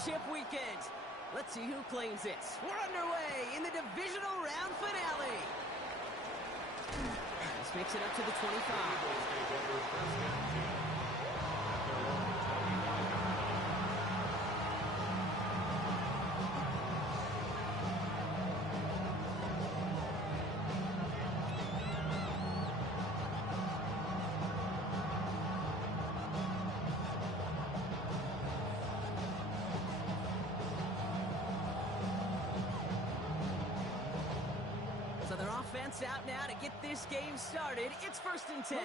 championship weekend. Let's see who claims it. We're underway in the divisional round finale. This makes it up to the 25. So their offense out now to get this game started. It's 1st and 10.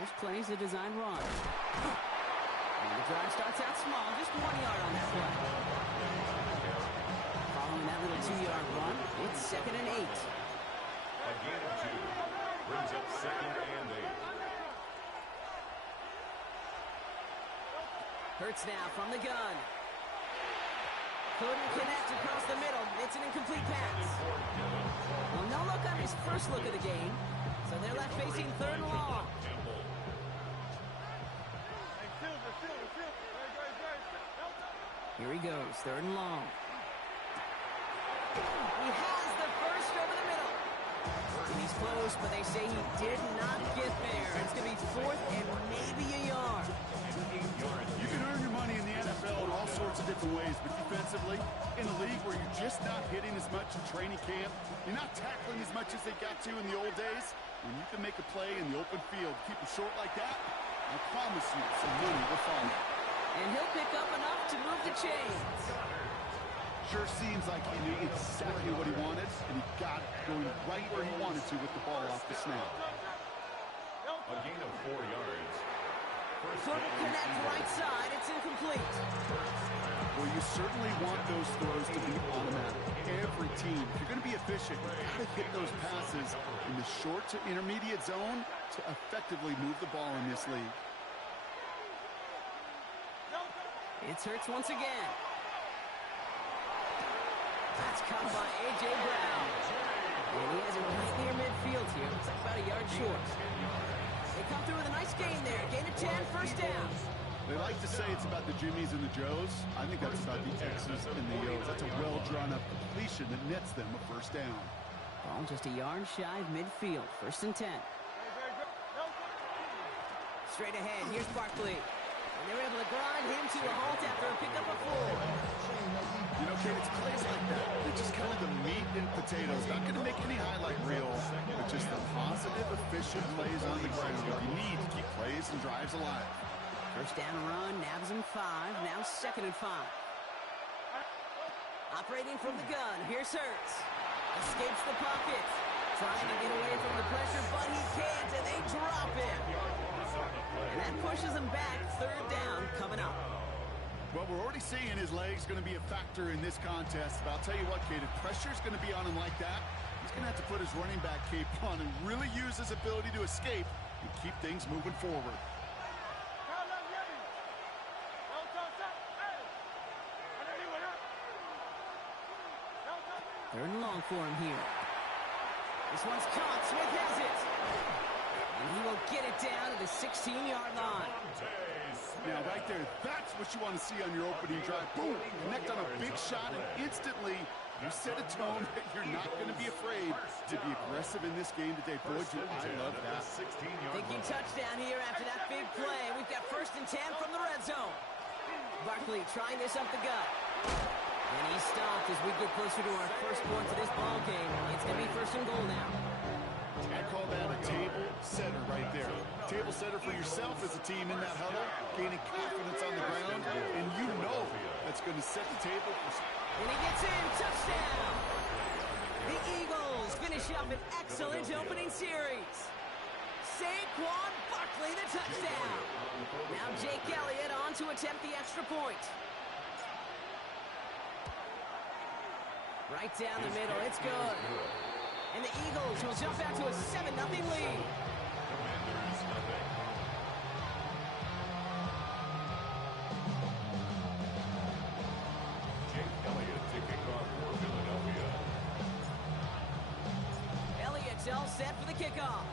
Here's plays the design run. And the drive starts out small, just 1 yard on that play. Following that little 2-yard run, it's 2nd and 8. A gain of 2 brings up 2nd and 8. Hurts now from the gun. Couldn't connect across the middle. It's an incomplete pass. Well, no look on his first look of the game. So they're left facing 3rd and long. Here he goes, 3rd and long. He has the first over the middle. And he's close, but they say he did not get there. It's going to be 4th and maybe a yard. You can earn your money in the NFL in all sorts of different ways, but defensively, in a league where you're just not hitting as much in training camp, you're not tackling as much as they got to in the old days, when you can make a play in the open field, keep it short like that, I promise you some money will follow. And he'll pick up enough to move the chains. Sure seems like he knew exactly what he wanted, and he got it going right where he wanted to with the ball off the snap. A gain of 4 yards. Couldn't connect right side. It's incomplete. Well, you certainly want those throws to be automatic. Every team, if you're going to be efficient, you got to hit those passes in the short to intermediate zone to effectively move the ball in this league. It's Hurts once again. That's caught by A.J. Brown. And he has it right near midfield here. Looks like about a yard short. They come through with a nice gain there. Gain of 10, 1st down. They like to say it's about the Jimmies and the Joes. I think that's about the X's and the O's. That's a well-drawn-up completion that nets them a 1st down. Ball just a yard shy of midfield. 1st and 10. Straight ahead. Here's Barkley. And they were able to grind him to a halt after a pickup of 4. You know, Kate, it's plays like that. They're just kind of the meat and potatoes. Not going to make any highlight reels, but just the positive, efficient plays on the ground you need to keep plays and drives alive. 1st down run, nabs him 5, now 2nd and 5. Operating from the gun, here's Hurts. Escapes the pocket. Trying to get away from the pressure, but he can't, and they drop him. And that pushes him back, 3rd down coming up. Well, we're already seeing his legs going to be a factor in this contest. But I'll tell you what, Kate, if pressure's going to be on him like that, he's going to have to put his running back cape on and really use his ability to escape and keep things moving forward. 3rd and long for him here. This one's caught. Smith has it. And he will get it down to the 16-yard line. Now, right there, that's what you want to see on your opening drive. Boom! Connect on a big shot, and instantly you set a tone that you're not going to be afraid to be aggressive in this game today. Boy, do I love that. Thinking touchdown here after that big play. We've got 1st and 10 from the red zone. Barkley trying this up the gut. And he's stopped as we get closer to our first point to this ball game. It's going to be 1st and goal now. I call that a table setter right there. Table setter for yourself as a team in that huddle, gaining confidence on the ground, and you know that's going to set the table. And he gets in, touchdown! The Eagles finish up an excellent opening series. Saquon Barkley, the touchdown. Now Jake Elliott on to attempt the extra point. Right down the middle, it's good. And the Eagles will jump out to a 7-0 lead. Jake Elliott taking off for Philadelphia. Elliott's all set for the kickoff.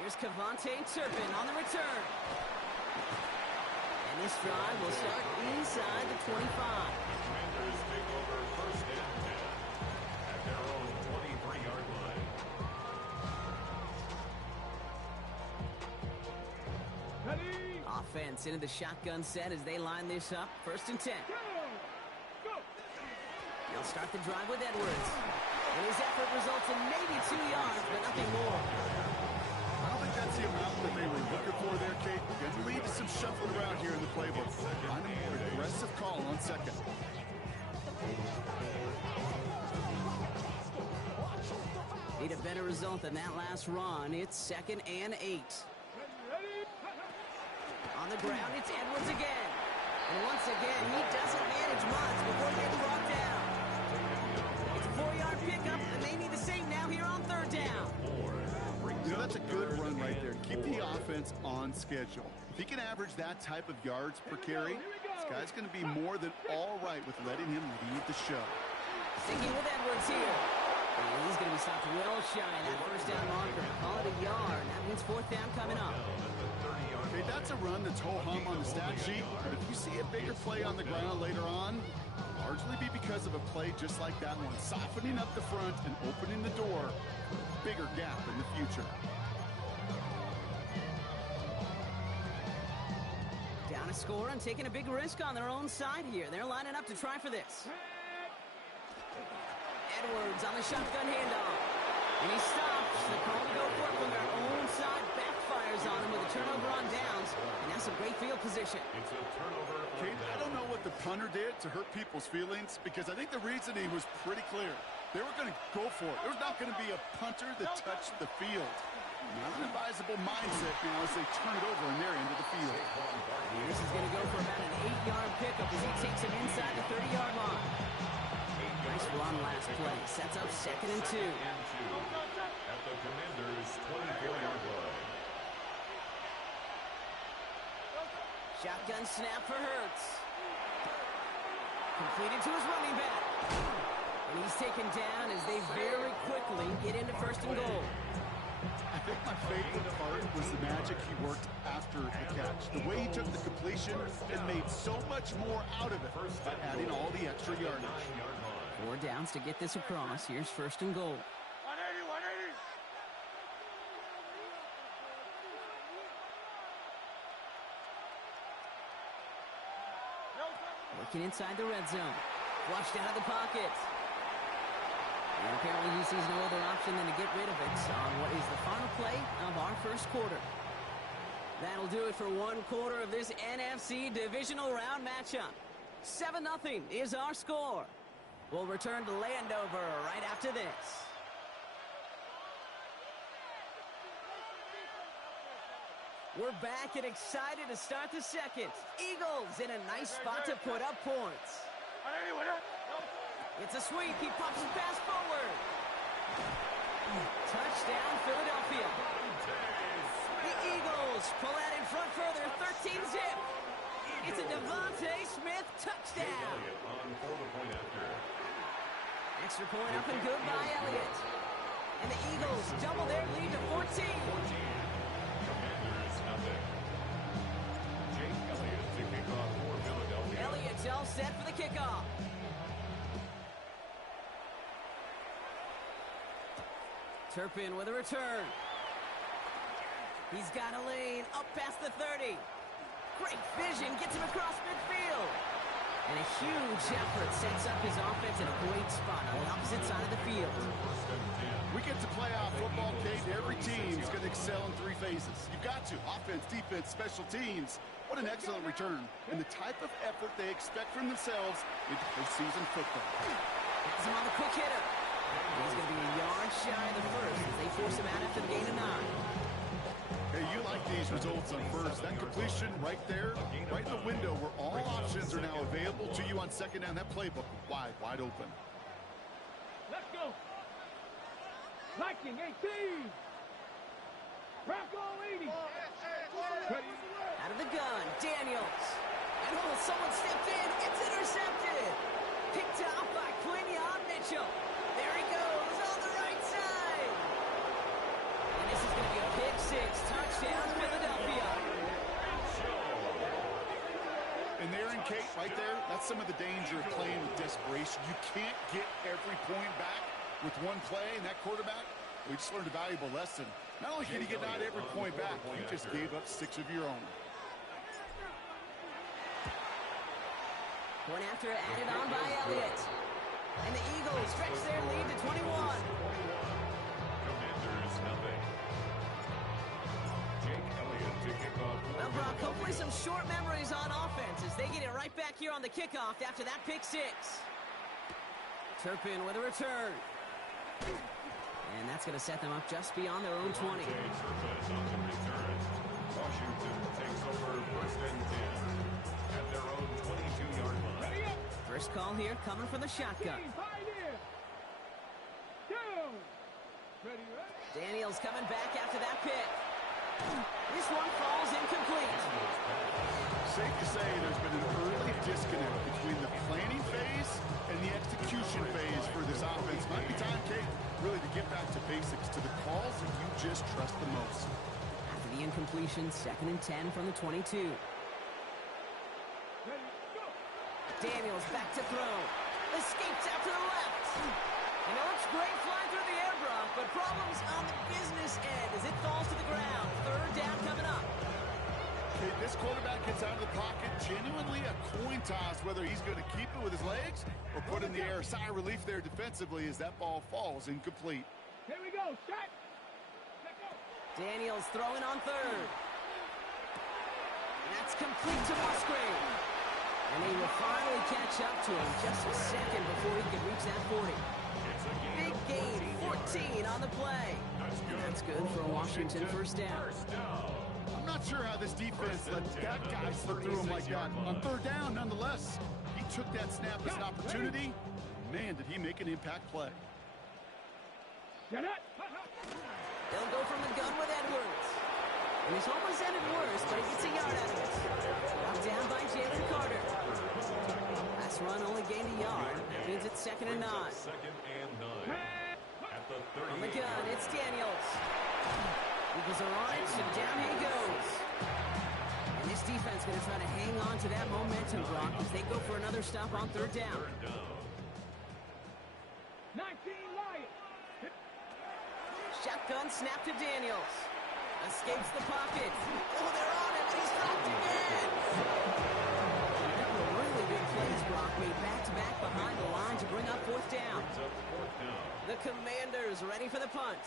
Here's Kevontae Turpin on the return. And this drive will start inside the 25. Commanders take over first and 10 at their own 23-yard line. Offense into the shotgun set as they line this up. First and 10. They'll start the drive with Edwards. And his effort results in maybe 2 yards, but nothing more. I don't think that's the amount that they were looking for there, Kate. Going to lead to some shuffling around here in the playbook. Find a more aggressive call on second. Need a better result than that last run. It's 2nd and 8. On the ground, it's Edwards again. And once again, he doesn't manage much before getting brought down. It's a 4-yard pickup, and they need the same now here on 3rd down. You know, that's a good run right there. Keep the offense on schedule. If he can average that type of yards per carry, this guy's going to be more than all right with letting him lead the show. Sticking with Edwards here. And he's going to be stopped well shy of that first down marker. Call it a yard. That means 4th down coming up. Okay, that's a run that's ho-hum on the stat sheet, but if you see a bigger play on the ground later on, largely be because of a play just like that one, softening up the front and opening the door for a bigger gap in the future. Down a score and taking a big risk on their own side here. They're lining up to try for this. Edwards on the shotgun handoff. And he stops. The call to go for it from their own side backfires on him with a turnover on downs. And that's a great field position. It's a turnover. Kate, I don't know what the punter did to hurt people's feelings because I think the reasoning was pretty clear. They were going to go for it. There's not going to be a punter that touched the field. Not an advisable mindset now as they turn it over in their end of the field. And this is going to go for about an 8-yard pickup as he takes him inside the 30-yard line. Nice run last play. Sets up 2nd and 2. At the Commanders' 24-yard line. Shotgun snap for Hurts. Completed to his running back. And he's taken down as they very quickly get into 1st and goal. I think my favorite part was the magic he worked after the catch. The way he took the completion and made so much more out of it by adding all the extra yardage. 4 downs to get this across. Here's 1st and goal. 180. Looking inside the red zone. Flushed out of the pocket. And apparently he sees no other option than to get rid of it on what is the final play of our 1st quarter. That'll do it for 1 quarter of this NFC divisional round matchup. 7-0 is our score. We'll return to Landover right after this. We're back and excited to start the 2nd. Eagles in a nice spot to put up points. It's a sweep. He pops the pass forward. Touchdown, Philadelphia. The Eagles pull out in front further, 13-zip. It's a Devontae Smith touchdown. Extra point up and good by Elliott. And the Eagles double their lead to 14. Commanders nothing. Jake Elliott to kick off for Philadelphia. Elliott's all set for the kickoff. Turpin with a return. He's got a lane up past the 30. Great vision, gets him across midfield. And a huge effort sets up his offense in a great spot on the opposite side of the field. We get to playoff football, Kate. Every team is going to excel in 3 phases. You've got to. Offense, defense, special teams. What an excellent return. And the type of effort they expect from themselves in postseason football. Has him on the quick hitter. He's going to be a yard shy of the first as they force him out after the gain of 9. Hey, you like these results on first. That completion right there, right in the window where all options are now available to you on 2nd down. That playbook wide open. Let's go. Viking 18. Bronco 80. Out of the gun, Daniels. And someone stepped in. It's intercepted. Picked off by Quinion Mitchell. There he goes on the right side. And this is going to be a pick 6 again, Kate, right there, that's some of the danger of playing with desperation. You can't get every point back with one play, and that quarterback, we just learned a valuable lesson. Not only can you get not every point back, you just gave up 6 of your own. Point after added on by Elliott. And the Eagles stretch their lead to 21. Commanders nothing. Jake Elliott to kick off. Well, Brock, hopefully some short memories on offense as they get it right back here on the kickoff after that pick 6. Turpin with a return. And that's going to set them up just beyond their own 20. Turpin on the return. Washington takes over first and 10 at their own 22-yard line. First call here coming from the shotgun. Daniels coming back after that pick. This one falls incomplete. Safe to say there's been an early disconnect between the planning phase and the execution phase for this offense. Might be time, Kate, really to get back to basics, to the calls that you just trust the most. After the incompletion, 2nd and 10 from the 22. Daniels back to throw. Escapes out to the left. And it looks great flying through the air, Brock, but problems on the business end as it falls to the ground. 3rd down coming up. Okay, this quarterback gets out of the pocket, genuinely a coin toss whether he's going to keep it with his legs or put in the air. Sigh of relief there defensively as that ball falls incomplete. Here we go, shot. Let go. Daniels throwing on 3rd. That's complete to Musgrave. And he will finally catch up to him just a second before he can reach that 40. Big gain, 14 on the play. That's good for a Washington first down. I'm not sure how this defense let that guy slip through him like that. On 3rd down, nonetheless, he took that snap as an opportunity. Man, did he make an impact play. Get it. They'll go from the gun with Edwards. And this almost ended worse, but he gets a yard out of it. Brought down by Jalen Carter. Last run only gained a yard. That means it's 2nd and 9. 2nd and 9 at the 30. On the gun, it's Daniels. Eagles are on it, so down he goes. And this defense going to try to hang on to that momentum, Brock, as they go for another stop on 3rd down. 19 Lions. Shotgun snap to Daniels. Escapes the pocket. Oh, they're on him, and he's dropped again. A couple of really big plays, Brock, made back-to-back behind the line to bring up 4th down. The Commanders ready for the punt.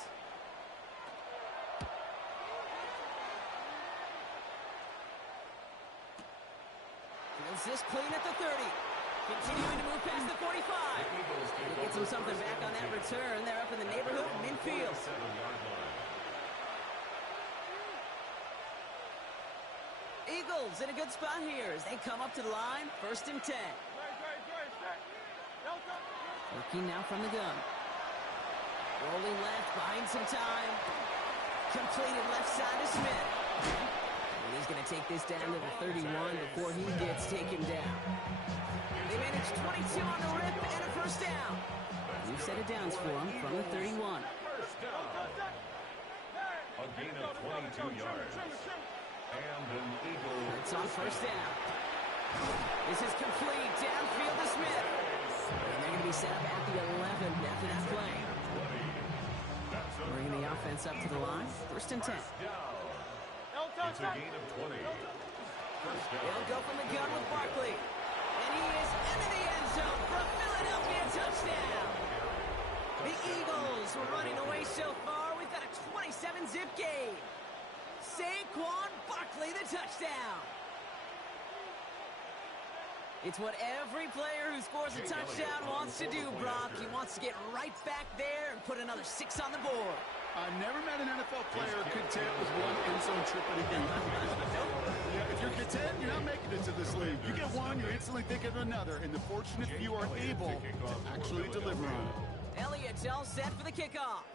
Feels this clean at the 30. Continuing to move past the 45. He gets him something back on that return. They're up in the neighborhood of midfield. Eagles in a good spot here as they come up to the line. 1st and 10. Working now from the gun. Rolling left, buying some time. Completed left side to Smith. And he's going to take this down to the 31 before he gets taken down. They managed 22 on the rip and a first down. New set of downs for him from the 31. A gain of 22 yards. And an Eagle. It's on 1st down. This is complete. Downfield to Smith. And they're going to be set up at the 11 after that play. Bringing the offense up to the line. 1st and 10. It's a gain of 20. First down. They'll go from the gun with Barkley. And he is into the end zone for a Philadelphia touchdown. The Eagles were running away so far. We've got a 27-zip gain. Saquon Barkley, the touchdown. It's what every player who scores a touchdown wants to do, Brock. He wants to get right back there and put another 6 on the board. I've never met an NFL player content with one end zone trip in a game. Yeah, if you're content, you're not making it to this league. You get one, you're instantly thinking of another, and the fortunate few are able to actually deliver on it. Elliott's all set for the kickoff.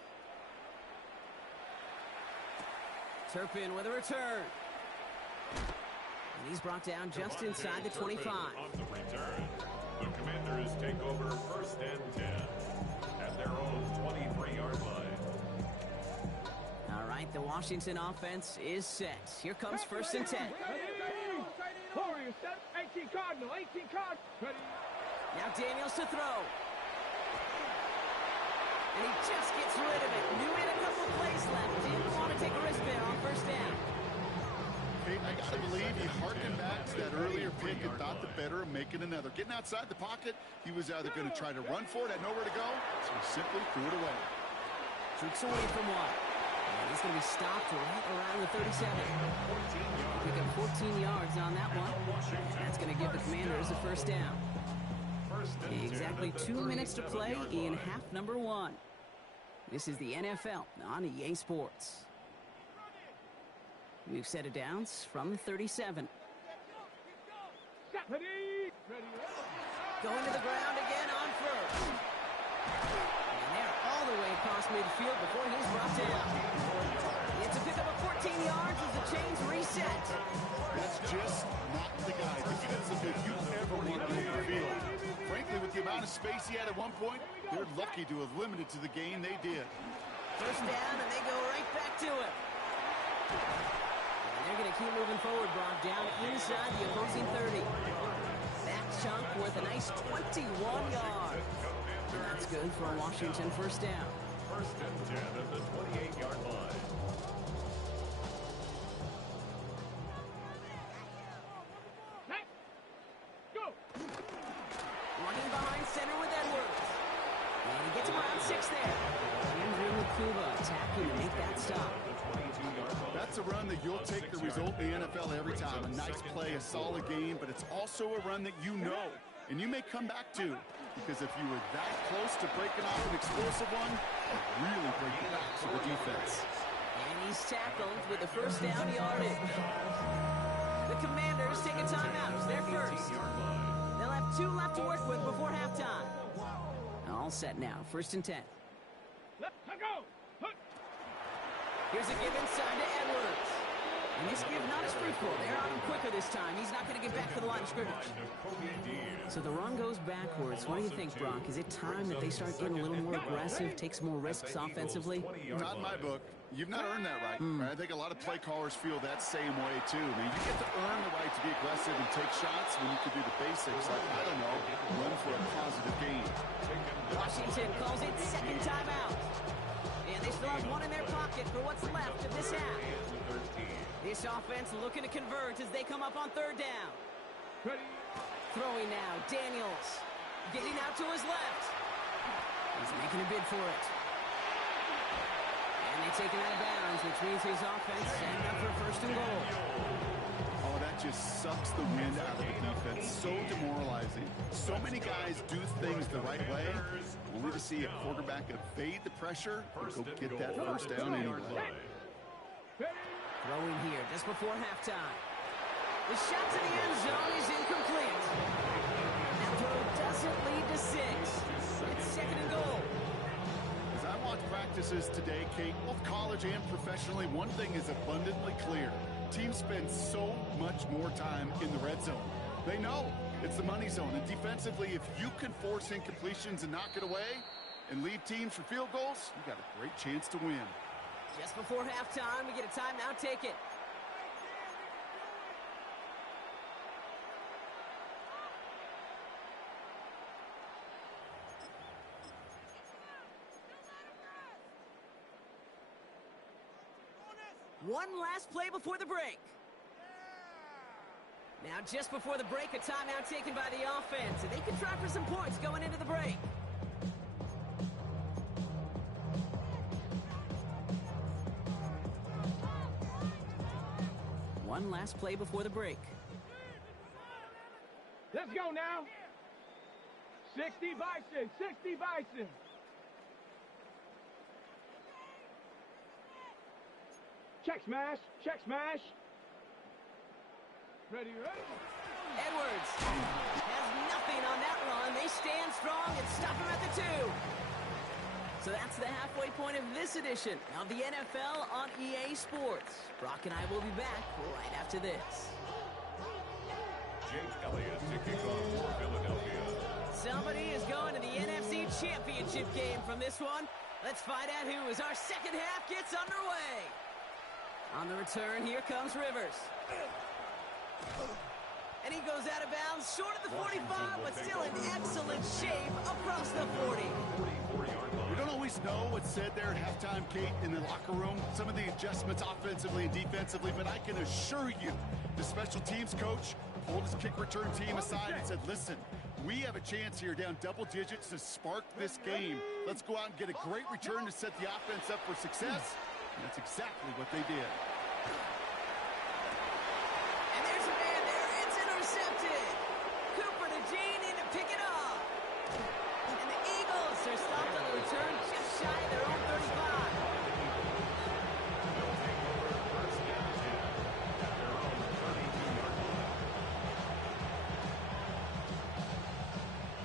Turpin with a return. And he's brought down just inside the 25. On the return, the Commanders take over 1st and 10 at their own 23-yard line. All right, the Washington offense is set. Here comes 1st and 10. Warriors set. 18 Cardinal. Daniels to throw. And he just gets rid of it. Knew he had a couple of plays left. Didn't want to take a risk there on first down. Hey, I got to believe he harkened back to that earlier pick and thought the better of making another. Getting outside the pocket, he was either going to try to run for it, had nowhere to go, so he simply threw it away. Tricks away from one. And he's going to be stopped right around the 37. Pick up 14 yards on that one. That's going to give the Commanders a first down. Exactly 2 minutes to play in half number 1. This is the NFL on EA Sports. We've set it downs from the 37. Going to the ground again on first. And they're all the way across midfield before he's brought down. It's a pickup of 14 yards as the chains reset. That's just not the guy defensively you ever want to over the field. Frankly, with the amount of space he had at one point, they're lucky to have limited to the gain they did. First down, and they go right back to it. And they're going to keep moving forward, Brock, down inside the opposing 30. That chunk worth a nice 21 yards. And that's good for a Washington first down. First and 10 at the 28-yard line. Running behind center with Edwards. And he gets around 6 there. Andrew Lukuba attacking to make that stop. That's a run that you'll take the result in the NFL every time. A nice play, a solid game, but it's also a run that you know, and you may come back to, because if you were that close to breaking off an explosive one, it really break the backs of the defense. And he's tackled with the first down yardage. The Commanders take a timeout. It's their first. They'll have 2 left to work with before halftime. All set now. First and 10. Let's go. Here's a give inside to Edwards. And this give not as fruitful. They're on him quicker this time. He's not going to get back to the line of scrimmage. So the run goes backwards. What do you think, Brock? Is it time that they start getting a little more aggressive, take some more risks offensively? Not in my book. You've not earned that right. Right? I think a lot of play callers feel that same way, too. I mean, you get to earn the right to be aggressive and take shots when you can do the basics, like, I don't know, run for a positive gain. Washington calls it second timeout. And they still have one in their pocket for what's left of this half. This offense looking to convert as they come up on third down. Throwing now, Daniels. Getting out to his left. He's making a bid for it. And they take him out of bounds, which means his offense setting up for first and goal. Oh, that just sucks the wind out of the defense. So demoralizing. So many guys do things the right way, only to see a quarterback evade the pressure and go get that first down anyway. Throwing here just before halftime. The shot to the end zone is incomplete. That throw doesn't lead to 6. It's second and goal. As I watch practices today, Kate, both college and professionally, one thing is abundantly clear. Teams spend so much more time in the red zone. They know it's the money zone. And defensively, if you can force incompletions and knock it away and lead teams for field goals, you got a great chance to win. Just before halftime, we get a timeout taken. One last play before the break. Now, just before the break, a timeout taken by the offense, and they can try for some points going into the break. One last play before the break. Let's go now. 60 Bison, 60 Bison. Check smash, check smash. Ready, ready. Edwards has nothing on that run. They stand strong and stop him at the 2. So that's the halfway point of this edition of the NFL on EA Sports. Brock and I will be back right after this. Jake Elliott to kick off for Philadelphia. Somebody is going to the NFC Championship game from this one. Let's find out who as our second half gets underway. On the return, here comes Rivers. And he goes out of bounds, short of the 45, but still in excellent shape across the 40. We don't always know what's said there at halftime, Kate, in the locker room. Some of the adjustments offensively and defensively, but I can assure you the special teams coach pulled his kick return team aside and said, listen, we have a chance here down double digits to spark this game. Let's go out and get a great return to set the offense up for success. And that's exactly what they did. And there's a man there. It's intercepted. Cooper to Jean in to pick it up. And the Eagles are stopped on the return just shy of their own 35.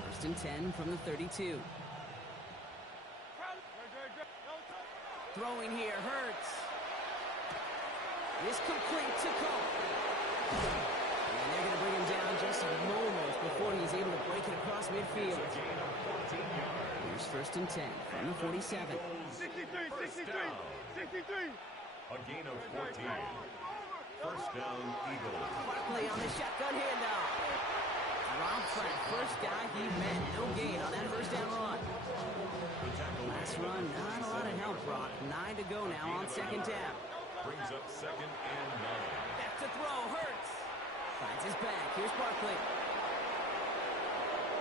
First and 10 from the 32. Throwing here hurts. Is complete to Cole. And they're going to bring him down just moments before he's able to break it across midfield. Here's first and 10 from the 47. 63. A gain of 14. First down, Eagles. Barkley on the shotgun handoff. Rob flat, first guy he met. No gain on that first down run. Last run, not a lot of help, Brock. 9 to go now on second down. Brings up second and 9. Back to throw, Hurts. Finds his back, here's Barkley.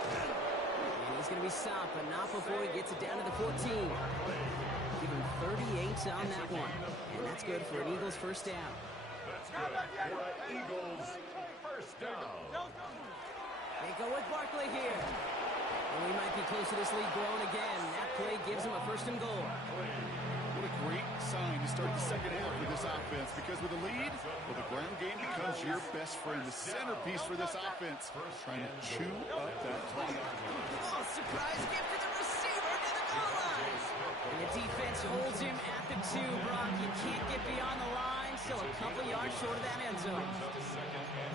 And he's going to be stopped, but not before he gets it down to the 14. Give him 38 on that one. And that's good for an Eagles first down. That's good for an Eagles first down. They go with Barkley here. And we might be close to this lead growing again. That play gives him a first and goal. What a great sign to start the second half for this offense, because with a lead, well, the ground game becomes your best friend, the centerpiece for this offense, trying to chew up that clock. Oh, surprise gift to the receiver to the goal line. And the defense holds him at the 2, Brock. You can't get beyond the line, still a couple yards short of that end zone.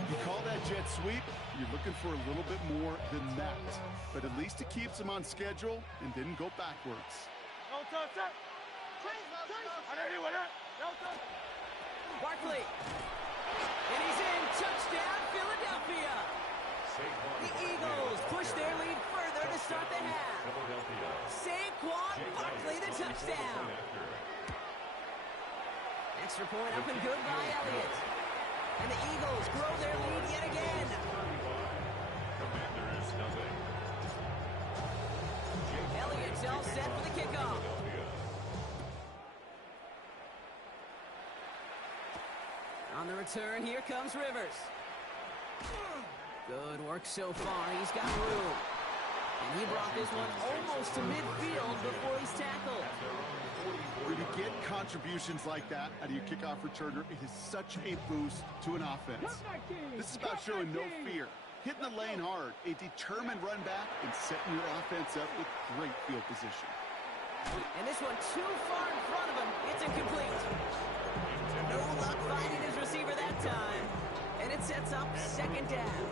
You call that jet sweep, you're looking for a little bit more than that. But at least it keeps him on schedule and didn't go backwards. Barkley. And he's in. Touchdown, Philadelphia. The Eagles push their lead further to start the half. Saquon Barkley, the touchdown. Extra point up and good by Elliott. And the Eagles grow their lead yet again. Commanders nothing. Elliott's all set for the kickoff. On the return, here comes Rivers. Good work so far. He's got room. And he brought this one almost to midfield before he's tackled. When you get contributions like that out of your kickoff returner, it is such a boost to an offense. This is about showing no fear, hitting the lane hard, a determined run back, and setting your offense up with great field position. And this one too far in front of him. It's incomplete. No luck finding his receiver that time. And it sets up second down.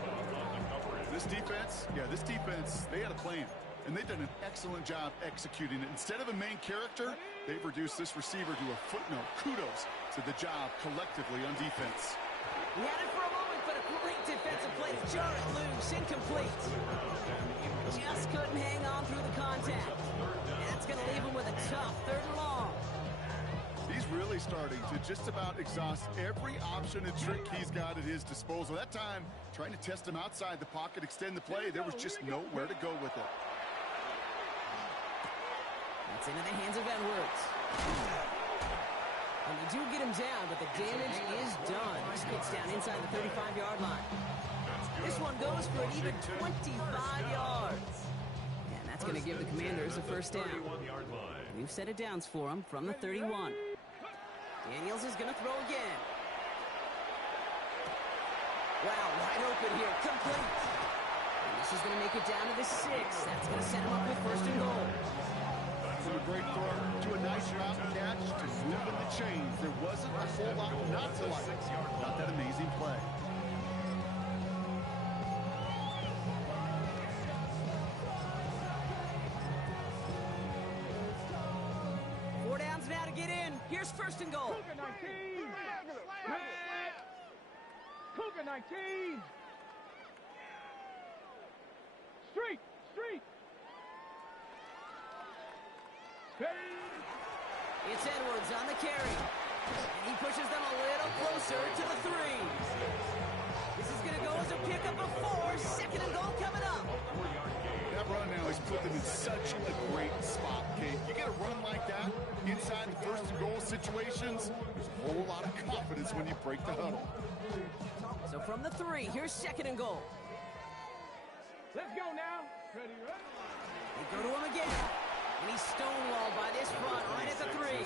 This defense, they had a plan. And they've done an excellent job executing it. Instead of a main character, they've reduced this receiver to a footnote. Kudos to the job collectively on defense. He had it for a moment, but a great defensive play to jar it loose. Incomplete. Just couldn't hang on through the contact. And that's going to leave him with a tough third and long. He's really starting to just about exhaust every option and trick he's got at his disposal. That time, trying to test him outside the pocket, extend the play, there was just nowhere to go with it. That's into the hands of Edwards. And they do get him down, but the damage is done. This gets down inside the 35-yard line. This one goes for an even 25 yards. And that's going to give the Commanders a first down. We've set it downs for him from the 31. Daniels is going to throw again. Wow, wide open here, complete. And this is going to make it down to the 6. That's going to set him up with first and goal. From a great throw to a nice route catch to moving the chains. There wasn't a whole lot not to like about that amazing play. Four downs now to get in. Here's first and goal. Cougar 19. It's Edwards on the carry. And he pushes them a little closer to the three. This is going to go as a pickup of 4. Second and goal coming up. That run now has put them in such a great spot, Kate. You get a run like that inside the first and goal situations, there's a whole lot of confidence when you break the huddle. So from the 3, here's second and goal. Let's go now. Ready, ready. They go to him again. And he's stonewalled by this front right at the 3.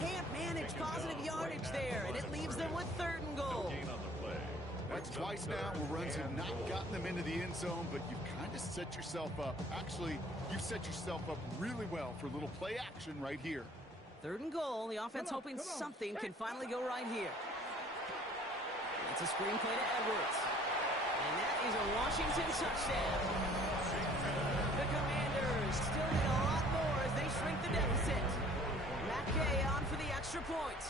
Can't manage positive yardage there, and it leaves them with third and goal. That's twice now where runs have not gotten them into the end zone, but you've kind of set yourself up. Actually, you've set yourself up really well for a little play action right here. Third and goal. The offense hoping something can finally go right here. It's a screen play to Edwards. And that is a Washington touchdown. The Commanders still need a lot more as they shrink the deficit. Matt Gay on for the extra point.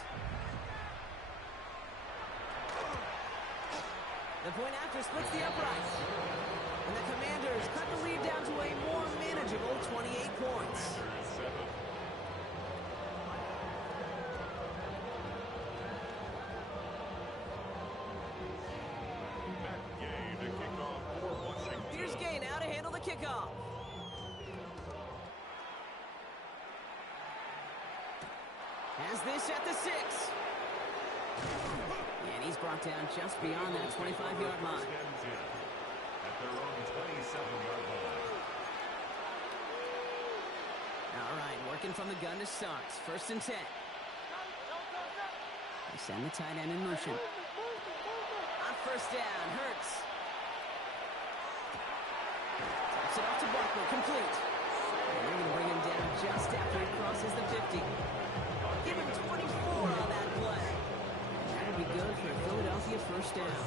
The point after splits the uprights. And the Commanders cut the lead down to a more manageable 28 points. Here's Gay now to handle the kickoff. Has this at the 6. And he's brought down just beyond that 25-yard line. At their own 27-yard line. All right, working from the gun to start. First and 10. They send the tight end in motion. On first down, Hurts. Taps it off to Barkley, complete. And they're going to bring him down just after he crosses the 50. Give him 24 on that play. That'll be good for a Philadelphia first down.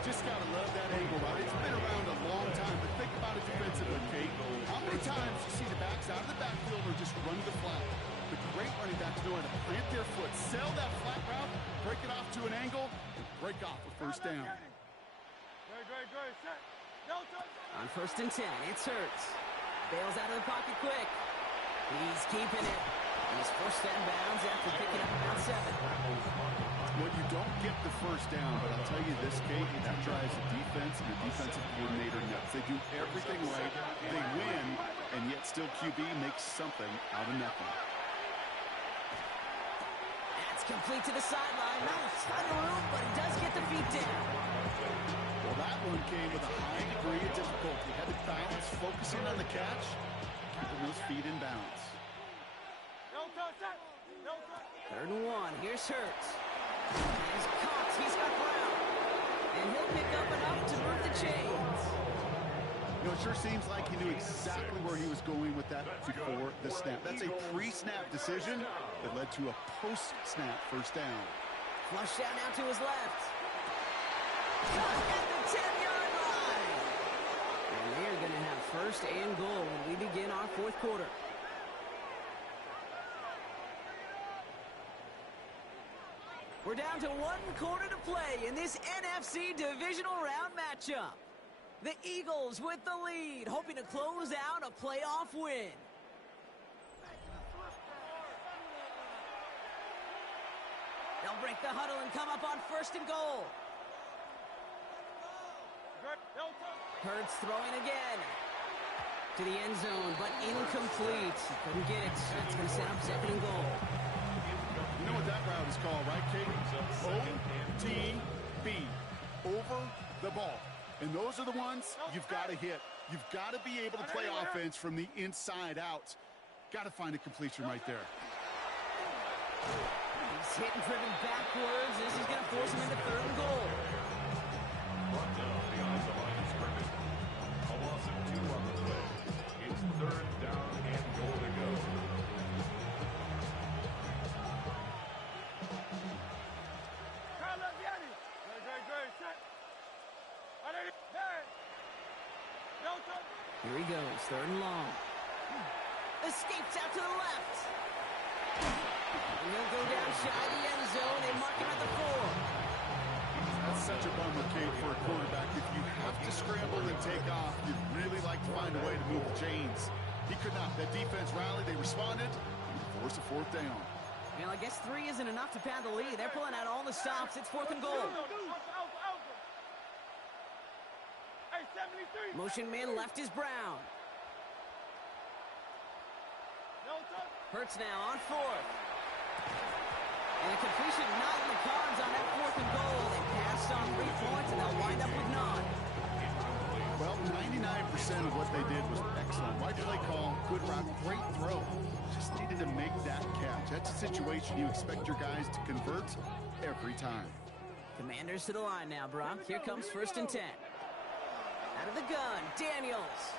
Just got to love that angle route. It's been around a long time, but think about it defensively, Kate. How many times you see the backs out of the backfield or just run to the flat? The great running backs know how to plant their foot, sell that flat route, break it off to an angle, and break off a first down. Good. Set. No touch. On first and 10, it's Hurts. Bails out of the pocket quick. He's keeping it. He's forced out bounds after picking up about 7. Well, you don't get the first down, but I'll tell you this, Kate, that drives the defense and the defensive coordinator nuts. They do everything right, they win, and yet still QB makes something out of nothing. That's complete to the sideline. Not a ton of room, but he does get the feet down. Well, that one came with a high degree of difficulty. Had to balance, focusing on the catch, keeping those feet in bounds. No touch. Set. No touch. Third and 1, here's Hurts. He's caught, he's got Brown. And he'll pick up enough to move the chains. You know, it sure seems like he knew exactly where he was going with that before the snap. That's a pre-snap decision that led to a post-snap first down. Flush down now to his left. Caught at the 10-yard line. And they are going to have first and goal when we begin our fourth quarter. We're down to 1 quarter to play in this NFC divisional round matchup. The Eagles with the lead, hoping to close out a playoff win. They'll break the huddle and come up on first and goal. Hurts throwing again. To the end zone, but incomplete. Couldn't get it. That's going to set up second and goal. You know what that route is called, right, Kate? OTB. Over the ball. And those are the ones you've got to hit. You've got to be able to play offense from the inside out. Got to find a completion right there. He's hit and driven backwards. This is going to force him into third and goal. Brought down behind the line of scrimmage. A loss of 2 on the play. It's third down and goal to go. Here he goes, third and long. Escapes out to the left. And he'll go down shy of the end zone. They mark him at the 4. That's such a bummer, Kate, for a quarterback. If you have to scramble and take off, you'd really like to find a way to move the chains. He could not. That defense rallied. They responded. And forced a fourth down. Well, I guess 3 isn't enough to pad the lead. They're pulling out all the stops. It's 4th and goal. Motion man left is Brown. Hurts now on 4th. And a completion not in the cards on that 4th and goal. They passed on 3 points, and they'll wind up with none. Well, 99% of what they did was excellent. Right play call, good route, great throw. Just needed to make that catch. That's a situation you expect your guys to convert every time. Commanders to the line now, Brock. Here comes 1st and 10. Out of the gun, Daniels.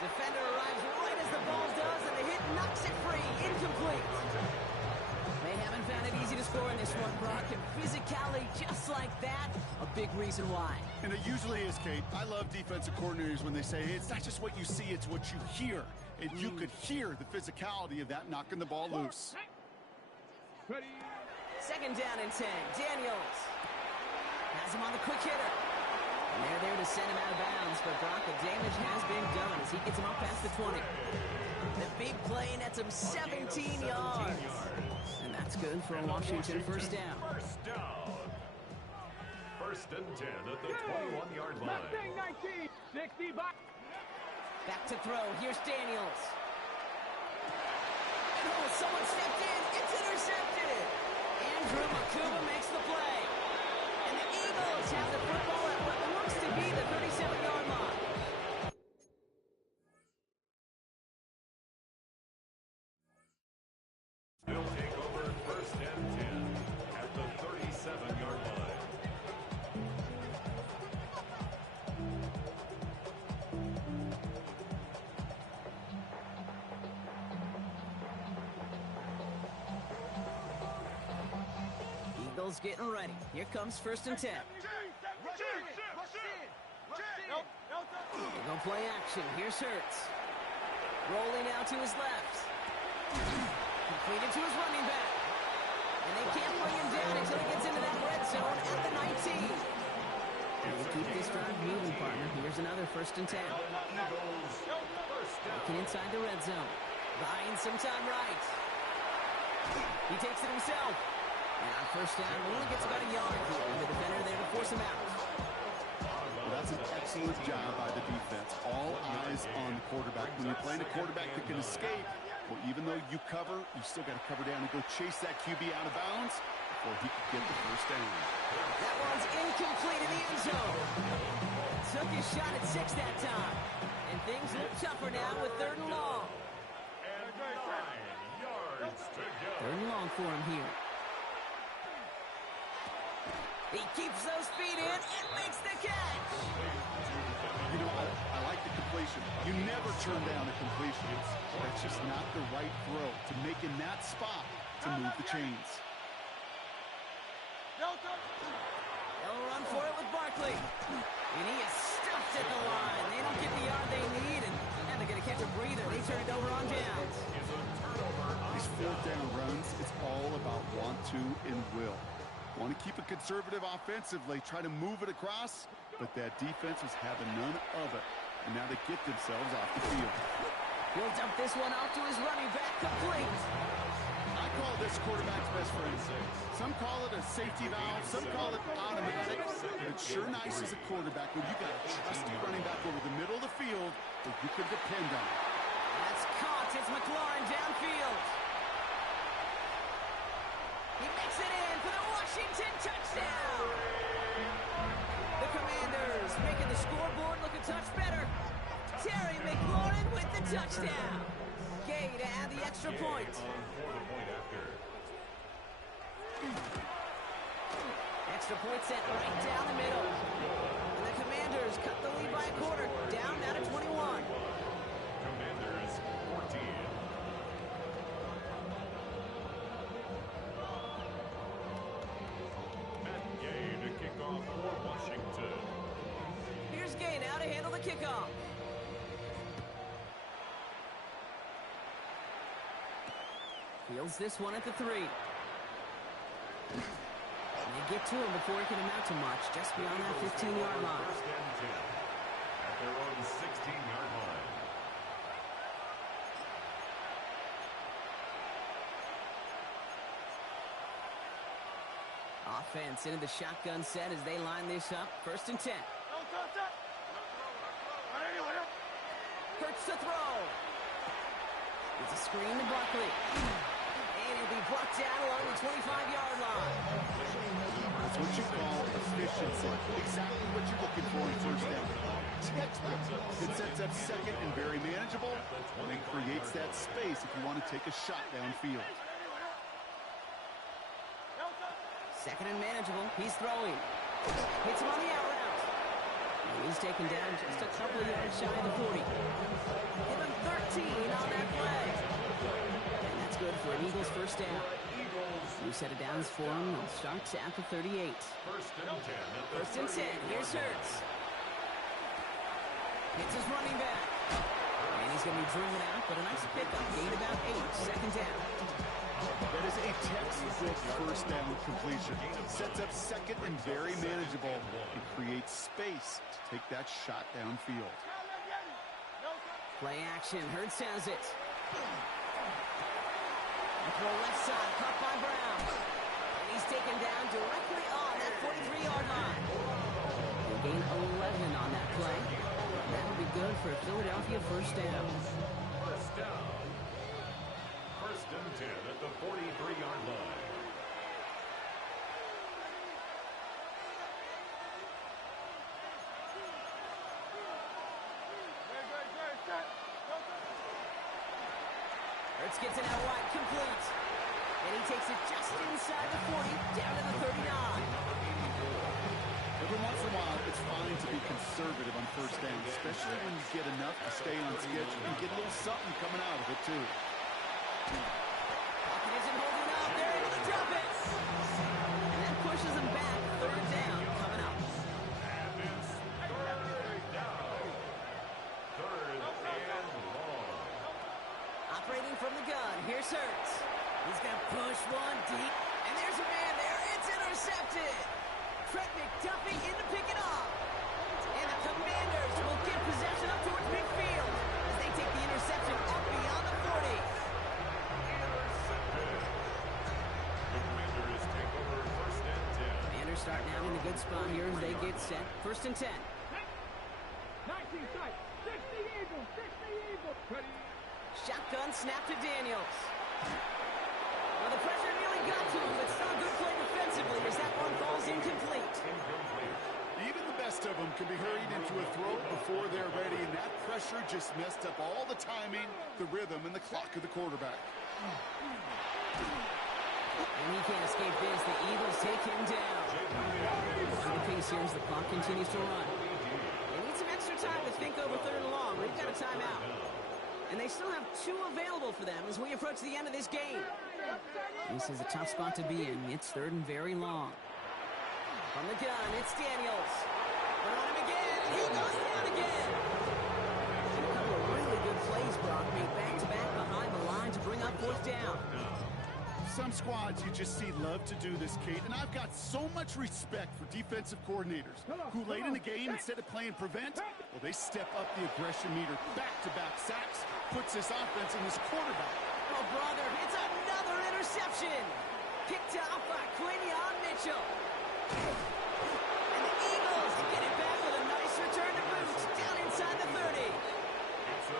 Defender arrives right as the ball does, and the hit knocks it free. Incomplete. They haven't found it easy to score in this one, Brock, and physicality just like that, a big reason why. And it usually is, Kate. I love defensive coordinators when they say, hey, it's not just what you see, it's what you hear. And you could hear the physicality of that knocking the ball loose. 2nd down and 10. Daniels has him on the quick hitter. And they're there to send him out of bounds, but Brock, the damage has been done as he gets him up past the 20. The big play nets him 17 yards. And that's good for a Washington 1st down. First down. 1st and 10 at the 21-yard line. Mustang 19, 60 by. Back to throw. Here's Daniels. And oh, someone stepped in. It's intercepted. Andrew Makuba makes the play. And the Eagles have the football at what looks to be the 37-yard line. They'll take over 1st and 10 at the 37-yard line. Eagles getting ready. Here comes 1st and 10. They're going to play action. Here's Hurts. Rolling out to his left. Completed to his running back. And they can't bring him down until he gets into that red zone at the 19. And they keep this drive moving, partner. Here's another 1st and 10. Looking inside the red zone. Buying some time right. He takes it himself. And on 1st down, only gets about a yard here. And the defender there to force him out. Well, that's an excellent job by the defense. All eyes on the quarterback. When you're playing a quarterback that can escape, well, even though you cover, you still got to cover down and go chase that QB out of bounds before he can get the 1st down. That one's incomplete in the end zone. Took his shot at 6 that time. And things look tougher now with 3rd and long. And 9 yards to go. 3rd and long for him here. He keeps those feet in and makes the catch. You know, I like the completion. You never turn down a completion. That's just not the right throw to make in that spot to move the chains. They'll run for it with Barkley. And he is stuffed at the line. They don't get the yard they need, and they're going to catch a breather. They turn it over on downs. These 4th down runs, it's all about want to and will. Want to keep it conservative offensively, try to move it across, but that defense was having none of it. And now they get themselves off the field. He'll dump this one off to his running back, complete. I call this quarterback's best friend. Some call it a safety valve, some call it automatic. But it's sure nice as a quarterback when you got a trusty running back over the middle of the field that you can depend on. That's caught. It's McLaurin downfield. He makes it in for the Washington touchdown. The Commanders making the scoreboard look a touch better. Terry McLaurin with the touchdown. Gay to add the extra point. Extra point set right down the middle. And the Commanders cut the lead by a quarter. Down now to 21. Commanders 14. Matt Gay to kick off for Washington. Here's Gay now to handle the kickoff. Fields this one at the 3. And they get to him before he can amount to much, just beyond that 15-yard line. First and 10 at their own 16-yard line. Offense into the shotgun set as they line this up. 1st and 10. Hurts to throw. It's a screen to Buckley. And he'll be brought down along the 25-yard line. That's what you call efficiency. Exactly what you're looking for in 1st down. Textbook. It sets up 2nd and very manageable, and creates that space if you want to take a shot downfield. 2nd and manageable. He's throwing. Hits him on the out route. And he's taken down just a couple of yards shy of the 40. Give him 13 on that play. And that's good for an Eagles 1st down. New set of downs for him. They'll start at the 38. 1st and 10. Here's Hurts. Hits his running back. And he's going to be driven out, but a nice pickup. Gain about 8. 2nd down. That is a textbook 1st down completion. Sets up 2nd and very manageable. It creates space to take that shot downfield. Play action. Hurts has it. And throw left side. Caught by Brown. And he's taken down directly on that 43-yard line. They gain 11 on that play. That'll be good for a Philadelphia 1st down. 1st and 10 at the 43-yard line. Hurts gets it out wide, complete. And he takes it just inside the 40, down to the 39. Every once in a while, it's fine to be conservative on 1st down, especially when you get enough to stay on schedule and get a little something coming out of it, too. Pocket isn't holding up. They're able to drop it. And that pushes him back. 3rd down coming up. And it's 3rd down. 3rd and long. Operating from the gun. Here's Hurts. He's going to push one deep. And there's a man there. It's intercepted. Trent McDuffie in to pick it up. And the Commanders will get possession up towards midfield as they take the interception up beyond the 40. Intercepted. The Commanders take over 1st and 10. Commanders starting out in a good spot here as they get set. 1st and 10. 19 sight. 60 Eagles. 60 Eagles. Ready. Shotgun snap to Daniels. Well, the pressure nearly got to him, but still a good play defensively as that one falls incomplete. Even the best of them can be hurried into a throw before they're ready, and that pressure just messed up all the timing, the rhythm, and the clock of the quarterback. And he can't escape this. The Eagles take him down. The pace here as the clock continues to run. They need some extra time to think over 3rd and long. We've got a timeout. And they still have 2 available for them as we approach the end of this game. This is a tough spot to be in. It's 3rd and very long. From the gun, it's Daniels. Run on him again, and he goes down again. And a couple of really good plays, Brock, made back-to-back behind the line to bring up 4th down. Some squads you just see love to do this, Kate, and I've got so much respect for defensive coordinators who late in the game, instead of playing prevent, well, they step up the aggression meter. Back-to-back sacks puts this offense in this quarterback. Oh, brother, it's another interception. Picked off by Quinion Mitchell. And the Eagles get it back with a nice return to boot down inside the 30.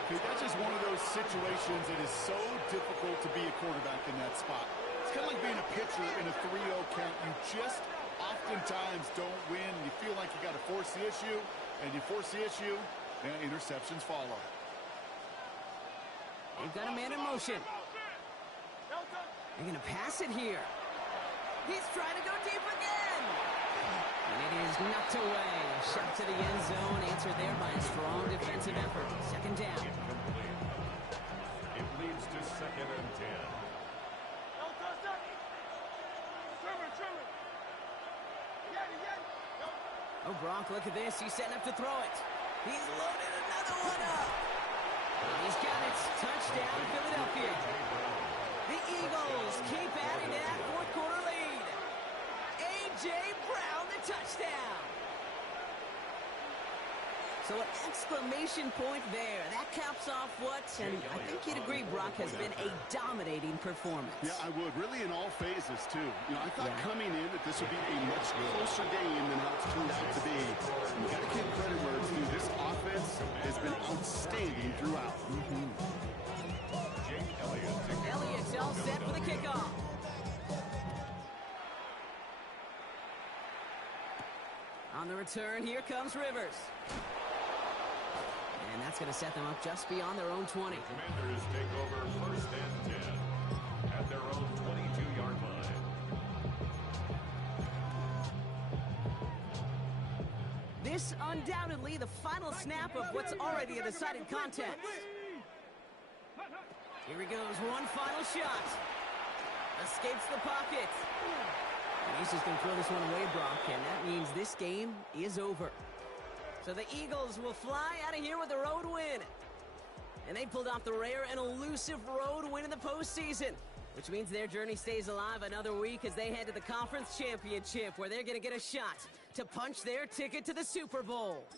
Okay, that's just one of those situations that is so difficult to be a quarterback in that spot. It's kind of like being a pitcher in a 3-0 count. You just oftentimes don't win. You feel like you got to force the issue, and you force the issue, and interceptions follow. They've got a man in motion. They're going to pass it here. He's trying to go deep again. And it is knocked away. A shot to the end zone, answered there by a strong defensive effort. 2nd down. It leads to 2nd and 10. Oh, Brock, look at this. He's setting up to throw it. He's loaded another one up. He's got it. Touchdown, Philadelphia. The Eagles keep adding to that 4th quarter lead. A.J. Brown, the touchdown. So So an exclamation point there. That caps off what, and I think you'd agree, Brock, has been a dominating performance. Yeah, I would. Really in all phases, too. You know, I thought coming in that this would be a much closer game than how it's turned out to be. You got to give credit where it's due. This offense has been outstanding throughout. Jake Elliott. Elliott's all set for the kickoff. On the return, here comes Rivers. And that's going to set them up just beyond their own 20. Commanders take over first and 10 at their own 22-yard line. This undoubtedly the final snap of what's already a decided contest. Here he goes, one final shot. Escapes the pocket. And he's just going to throw this one away, Brock, and that means this game is over. So the Eagles will fly out of here with a road win. And they pulled off the rare and elusive road win in the postseason, which means their journey stays alive another week as they head to the Conference Championship, where they're going to get a shot to punch their ticket to the Super Bowl.